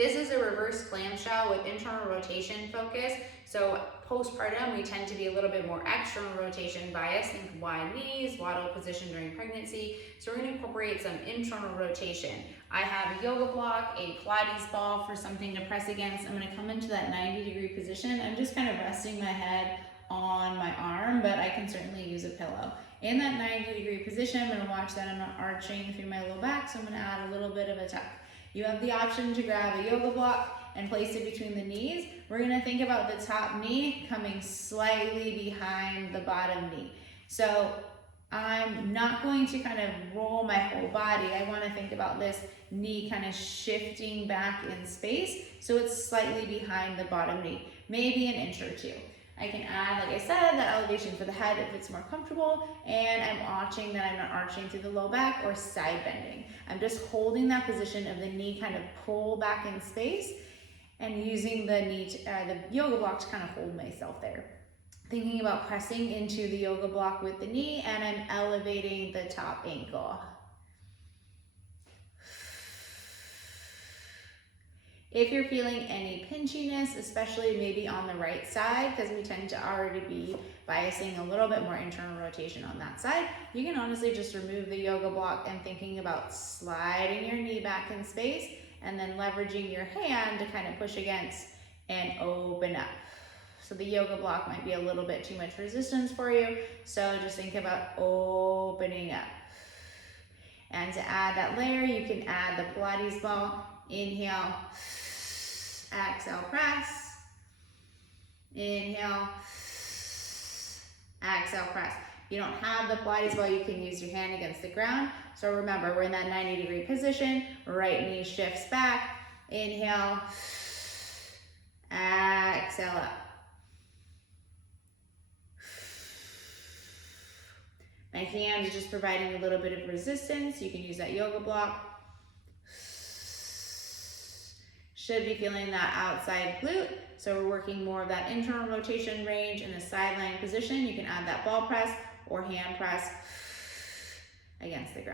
This is a reverse clamshell with internal rotation focus. So postpartum, we tend to be a little bit more external rotation bias, think wide knees, waddle position during pregnancy. So we're gonna incorporate some internal rotation. I have a yoga block, a Pilates ball for something to press against. I'm gonna come into that 90-degree position. I'm just kind of resting my head on my arm, but I can certainly use a pillow. In that 90-degree position, I'm gonna watch that I'm not arching through my low back, so I'm gonna add a little bit of a tuck. You have the option to grab a yoga block and place it between the knees. We're gonna think about the top knee coming slightly behind the bottom knee. So I'm not going to kind of roll my whole body. I wanna think about this knee kind of shifting back in space so it's slightly behind the bottom knee, maybe an inch or two. I can add, like I said, that elevation for the head if it's more comfortable, and I'm watching that I'm not arching through the low back or side bending. I'm just holding that position of the knee kind of pull back in space and using the the yoga block to kind of hold myself there. Thinking about pressing into the yoga block with the knee, and I'm elevating the top ankle. If you're feeling any pinchiness, especially maybe on the right side, because we tend to already be biasing a little bit more internal rotation on that side, you can honestly just remove the yoga block and thinking about sliding your knee back in space and then leveraging your hand to kind of push against and open up. So the yoga block might be a little bit too much resistance for you, so just think about opening up. And to add that layer, you can add the Pilates ball. Inhale, exhale, press. Inhale, exhale, press. If you don't have the Pilates ball, you can use your hand against the ground. So remember, we're in that 90-degree position. Right knee shifts back. Inhale, exhale up. My hand is just providing a little bit of resistance. You can use that yoga block. Should be feeling that outside glute. So we're working more of that internal rotation range in a sideline position. You can add that ball press or hand press against the ground.